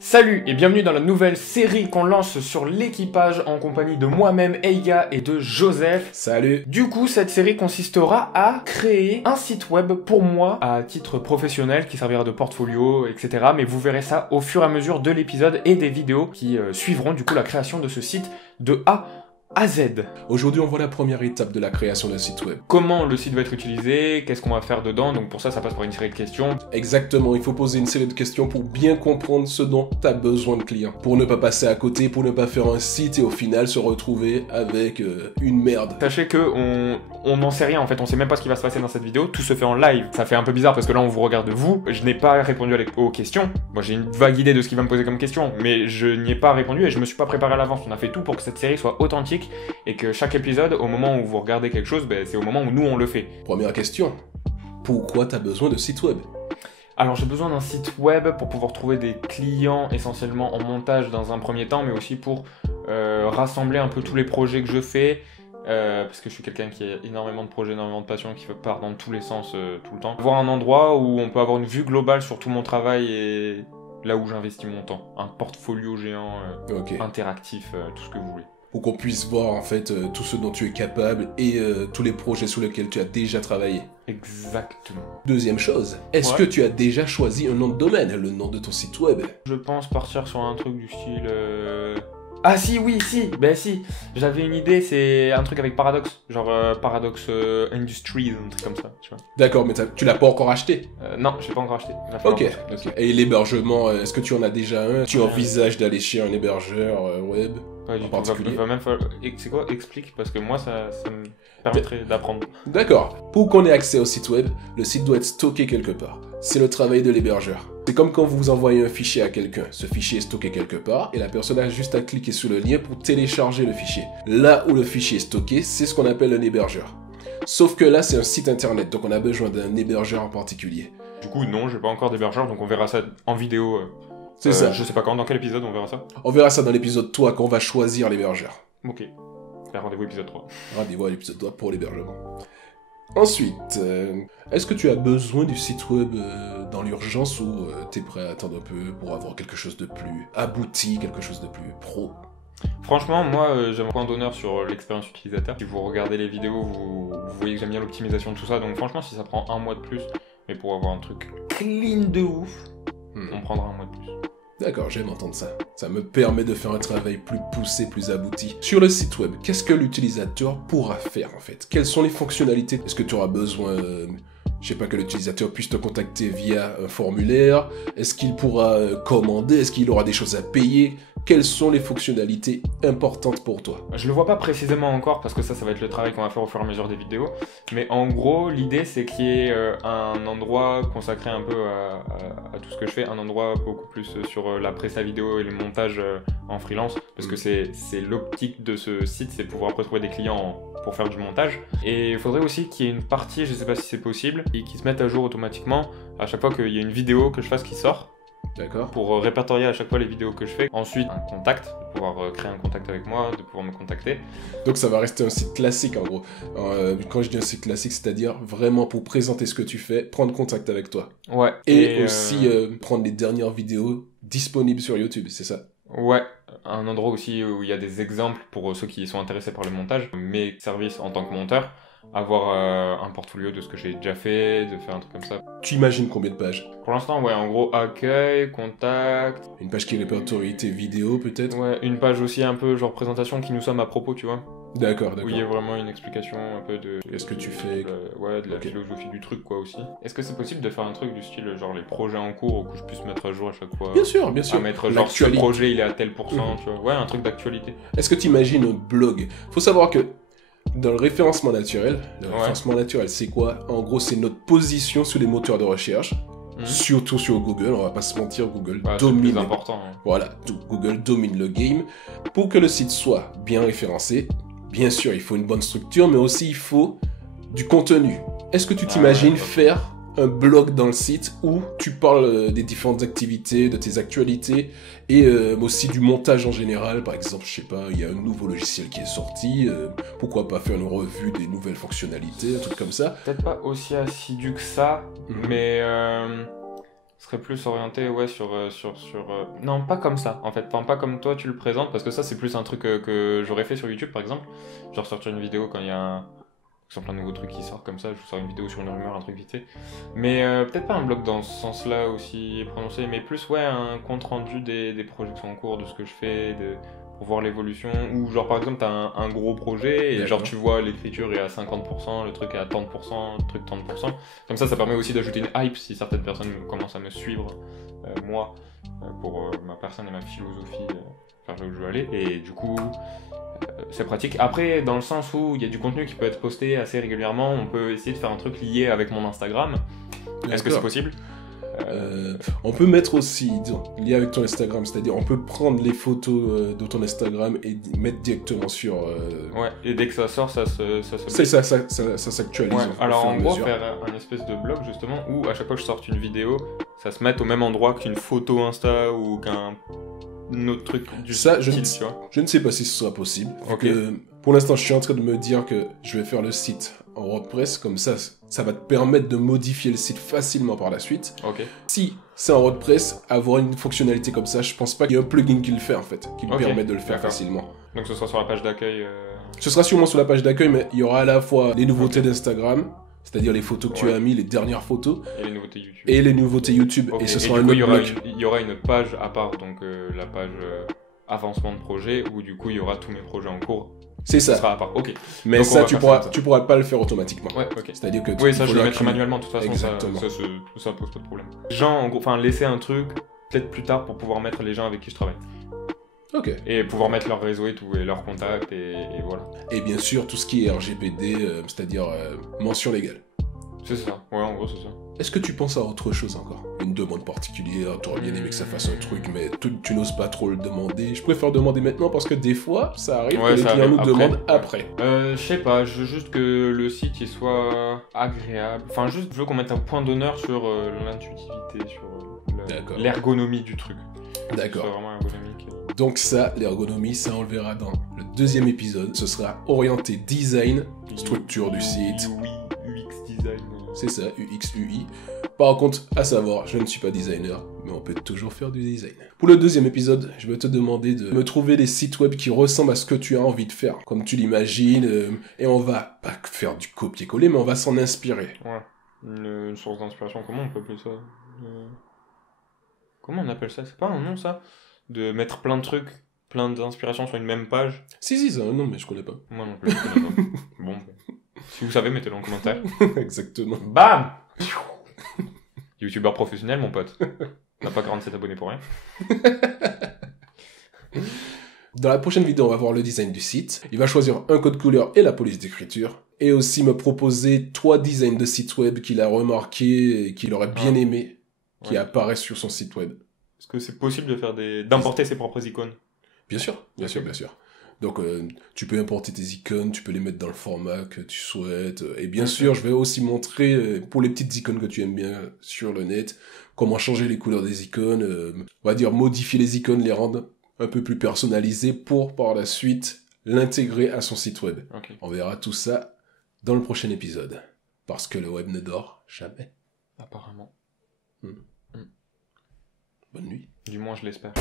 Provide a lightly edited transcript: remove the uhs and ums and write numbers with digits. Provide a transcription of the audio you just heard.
Salut et bienvenue dans la nouvelle série qu'on lance sur l'équipage en compagnie de moi-même, Eiga, et de Joseph. Salut. Du coup, cette série consistera à créer un site web pour moi à titre professionnel qui servira de portfolio, etc. Mais vous verrez ça au fur et à mesure de l'épisode et des vidéos qui suivront du coup la création de ce site de A à Z. Aujourd'hui, on voit la première étape de la création d'un site web. Comment le site va être utilisé, qu'est-ce qu'on va faire dedans, donc pour ça, ça passe par une série de questions. Exactement, il faut poser une série de questions pour bien comprendre ce dont tu as besoin de clients. Pour ne pas passer à côté, pour ne pas faire un site et au final se retrouver avec une merde. Sachez que on n'en sait rien en fait, on sait même pas ce qui va se passer dans cette vidéo, tout se fait en live. Ça fait un peu bizarre parce que là on vous regarde vous, je n'ai pas répondu aux questions. Moi j'ai une vague idée de ce qu'il va me poser comme question, mais je n'y ai pas répondu et je me suis pas préparé à l'avance. On a fait tout pour que cette série soit authentique et que chaque épisode, au moment où vous regardez quelque chose, c'est au moment où nous on le fait. Première question, pourquoi tu as besoin de site web ? Alors j'ai besoin d'un site web pour pouvoir trouver des clients essentiellement en montage dans un premier temps, mais aussi pour rassembler un peu tous les projets que je fais. Parce que je suis quelqu'un qui a énormément de projets, énormément de passion, qui part dans tous les sens tout le temps. Avoir un endroit où on peut avoir une vue globale sur tout mon travail et là où j'investis mon temps. Un portfolio géant, interactif, tout ce que vous voulez. Pour qu'on puisse voir en fait tout ce dont tu es capable et tous les projets sur lesquels tu as déjà travaillé. Exactement. Deuxième chose, est-ce que tu as déjà choisi un nom de domaine, le nom de ton site web ? Je pense partir sur un truc du style... Ah si, oui, si, si, j'avais une idée, c'est un truc avec Paradox, genre Paradox Industries, un truc comme ça, tu vois. D'accord, mais tu l'as pas encore acheté ? Non, j'ai pas encore acheté. Ok. Et l'hébergement, est-ce que tu en as déjà un ? Tu envisages d'aller chez un hébergeur web ? Pas du en tout, particulier. va même falloir... C'est quoi ? Explique, parce que moi, ça me permettrait d'apprendre. D'accord. Pour qu'on ait accès au site web, le site doit être stocké quelque part. C'est le travail de l'hébergeur. C'est comme quand vous envoyez un fichier à quelqu'un. Ce fichier est stocké quelque part et la personne a juste à cliquer sur le lien pour télécharger le fichier. Là où le fichier est stocké, c'est ce qu'on appelle un hébergeur. Sauf que là, c'est un site internet, donc on a besoin d'un hébergeur en particulier. Du coup, non, j'ai pas encore d'hébergeur, donc on verra ça en vidéo. C'est ça. Je sais pas quand, dans quel épisode on verra ça ? On verra ça dans l'épisode 3 quand on va choisir l'hébergeur. Ok. Rendez-vous épisode 3. Rendez-vous à l'épisode 3 pour l'hébergement. Ensuite, est-ce que tu as besoin du site web dans l'urgence ou t'es prêt à attendre un peu pour avoir quelque chose de plus abouti, quelque chose de plus pro ? Franchement, moi, j'ai un point d'honneur sur l'expérience utilisateur. Si vous regardez les vidéos, vous voyez que j'aime bien l'optimisation de tout ça. Donc franchement, si ça prend un mois de plus, mais pour avoir un truc clean de ouf, on prendra un mois de plus. D'accord, j'aime entendre ça. Ça me permet de faire un travail plus poussé, plus abouti. Sur le site web, qu'est-ce que l'utilisateur pourra faire en fait ? Quelles sont les fonctionnalités ? Est-ce que tu auras besoin, je sais pas, que l'utilisateur puisse te contacter via un formulaire ? Est-ce qu'il pourra commander ? Est-ce qu'il aura des choses à payer ? Quelles sont les fonctionnalités importantes pour toi ? Je le vois pas précisément encore parce que ça va être le travail qu'on va faire au fur et à mesure des vidéos. Mais en gros, l'idée c'est qu'il y ait un endroit consacré un peu à tout ce que je fais, un endroit beaucoup plus sur la presta vidéo et le montage en freelance. Parce que c'est l'optique de ce site, c'est pouvoir retrouver des clients pour faire du montage. Et il faudrait aussi qu'il y ait une partie, je sais pas si c'est possible, et qui se mette à jour automatiquement à chaque fois qu'il y a une vidéo que je fasse qui sort. D'accord. Pour répertorier à chaque fois les vidéos que je fais. Ensuite, un contact, de pouvoir créer un contact avec moi, de pouvoir me contacter. Donc ça va rester un site classique en gros. Quand je dis un site classique, c'est-à-dire vraiment pour présenter ce que tu fais, prendre contact avec toi. Ouais. Et aussi prendre les dernières vidéos disponibles sur YouTube, c'est ça ? Ouais. Un endroit aussi où il y a des exemples pour ceux qui sont intéressés par le montage. Mes services en tant que monteur. Avoir un portfolio de ce que j'ai déjà fait, de faire un truc comme ça. Tu imagines combien de pages ? Pour l'instant, ouais, en gros, accueil, contact... Une page qui répertorie tes vidéos, peut-être ? Ouais, une page aussi un peu genre présentation qui nous sommes à propos, tu vois. D'accord. Où il y a vraiment une explication un peu de... Qu'est-ce que tu fais ? Ouais, de la philosophie du truc, quoi, aussi. Est-ce que c'est possible de faire un truc du style, genre les projets en cours, que je puisse mettre à jour à chaque fois ? Bien sûr. À mettre genre, ce projet, il est à tel pourcent, tu vois. Ouais, un truc d'actualité. Est-ce que tu imagines un blog ? Faut savoir que dans le référencement naturel, référencement naturel, c'est quoi ? En gros, c'est notre position sur les moteurs de recherche, surtout sur Google, on va pas se mentir, Google domine. C'est le plus important. Voilà, Google domine le game. Pour que le site soit bien référencé, bien sûr, il faut une bonne structure, mais aussi il faut du contenu. Est-ce que tu t'imagines faire un blog dans le site où tu parles des différentes activités, de tes actualités et aussi du montage en général. Par exemple, je sais pas, il y a un nouveau logiciel qui est sorti, pourquoi pas faire une revue des nouvelles fonctionnalités, un truc comme ça. Peut-être pas aussi assidu que ça, mais serait plus orienté non, pas comme ça en fait, enfin, pas comme toi tu le présentes, parce que ça c'est plus un truc que j'aurais fait sur YouTube par exemple, genre sortir une vidéo quand il y a par exemple un nouveau truc qui sort comme ça, je vous sors une vidéo sur une rumeur, un truc vite fait, mais peut-être pas un blog dans ce sens-là aussi prononcé, mais plus ouais un compte rendu des projets qui sont en cours, de ce que je fais, pour voir l'évolution, ou genre par exemple t'as un gros projet et genre tu vois l'écriture est à 50%, le truc est à 30%, le truc 30%. Comme ça permet aussi d'ajouter une hype si certaines personnes commencent à me suivre, moi, pour ma personne et ma philosophie, vers là où je veux aller, et du coup c'est pratique. Après, dans le sens où il y a du contenu qui peut être posté assez régulièrement, on peut essayer de faire un truc lié avec mon Instagram. Est-ce que c'est possible ? On peut mettre aussi, disons, lié avec ton Instagram, c'est-à-dire on peut prendre les photos de ton Instagram et mettre directement sur... Ouais, et dès que ça sort, ça se... C'est ça s'actualise. Ouais, alors en gros, faire un espèce de blog justement, où à chaque fois que je sorte une vidéo, ça se mette au même endroit qu'une photo Insta ou qu'un autre truc du ça, style, tu vois. Je ne sais pas si ce sera possible. Okay. Pour l'instant, je suis en train de me dire que je vais faire le site en WordPress, comme ça va te permettre de modifier le site facilement par la suite. Okay. Si c'est en WordPress, avoir une fonctionnalité comme ça, je pense pas qu'il y ait un plugin qui le fait en fait, qui me permet de le faire facilement. Donc ce sera sur la page d'accueil Ce sera sûrement sur la page d'accueil, mais il y aura à la fois les nouveautés d'Instagram, c'est-à-dire les photos que tu as mis, les dernières photos, et les nouveautés YouTube. Et ce sera un autre il y aura une page à part, donc la page avancement de projet, où du coup il y aura tous mes projets en cours. C'est ça. Sera à part. Ok. Mais donc ça, tu pourras pas le faire automatiquement. Ouais, ok. C'est-à-dire que oui, ça je le mettrai manuellement, de toute façon. Exactement. Ça pose pas de problème. Genre, en gros, laisser un truc peut-être plus tard pour pouvoir mettre les gens avec qui je travaille. Ok. Et pouvoir mettre leur réseau et tout, et leurs contacts, et voilà. Et bien sûr, tout ce qui est RGPD, c'est-à-dire mention légale. C'est ça, ouais, en gros, c'est ça. Est-ce que tu penses à autre chose encore ? Une demande particulière, t'aurais bien aimé que ça fasse un truc, mais tu n'oses pas trop le demander. Je préfère demander maintenant parce que des fois, ça arrive que les clients nous demandent après. Je sais pas, je veux juste que le site il soit agréable. Enfin, juste, je veux qu'on mette un point d'honneur sur l'intuitivité, sur l'ergonomie du truc. D'accord. C'est vraiment ergonomique. Donc ça, l'ergonomie, ça on le verra dans le deuxième épisode. Ce sera orienté design, structure du site. Oui, UX design. C'est ça, UX, UI. Par contre, à savoir, je ne suis pas designer, mais on peut toujours faire du design. Pour le deuxième épisode, je vais te demander de me trouver des sites web qui ressemblent à ce que tu as envie de faire, comme tu l'imagines, et on va pas faire du copier-coller, mais on va s'en inspirer. Ouais, une source d'inspiration, comment on peut appeler ça Comment on appelle ça ? C'est pas un nom ça ? De mettre plein de trucs, plein d'inspirations sur une même page. Si, c'est un nom, mais je connais pas. Moi non plus, je connais pas. Bon, si vous savez, mettez-le en commentaire. Exactement. Bam. YouTubeur professionnel, mon pote. On n'a pas 47 abonnés pour rien. Dans la prochaine vidéo, on va voir le design du site. Il va choisir un code couleur et la police d'écriture. Et aussi me proposer 3 designs de sites web qu'il a remarqué et qu'il aurait bien aimé, qui apparaissent sur son site web. Est-ce que c'est possible de faire d'importer ses propres icônes ? Bien sûr. Donc, tu peux importer tes icônes, tu peux les mettre dans le format que tu souhaites. Et bien sûr, je vais aussi montrer, pour les petites icônes que tu aimes bien sur le net, comment changer les couleurs des icônes. On va dire modifier les icônes, les rendre un peu plus personnalisées pour, par la suite, l'intégrer à son site web. Okay. On verra tout ça dans le prochain épisode. Parce que le web ne dort jamais. Apparemment. Bonne nuit. Du moins, je l'espère.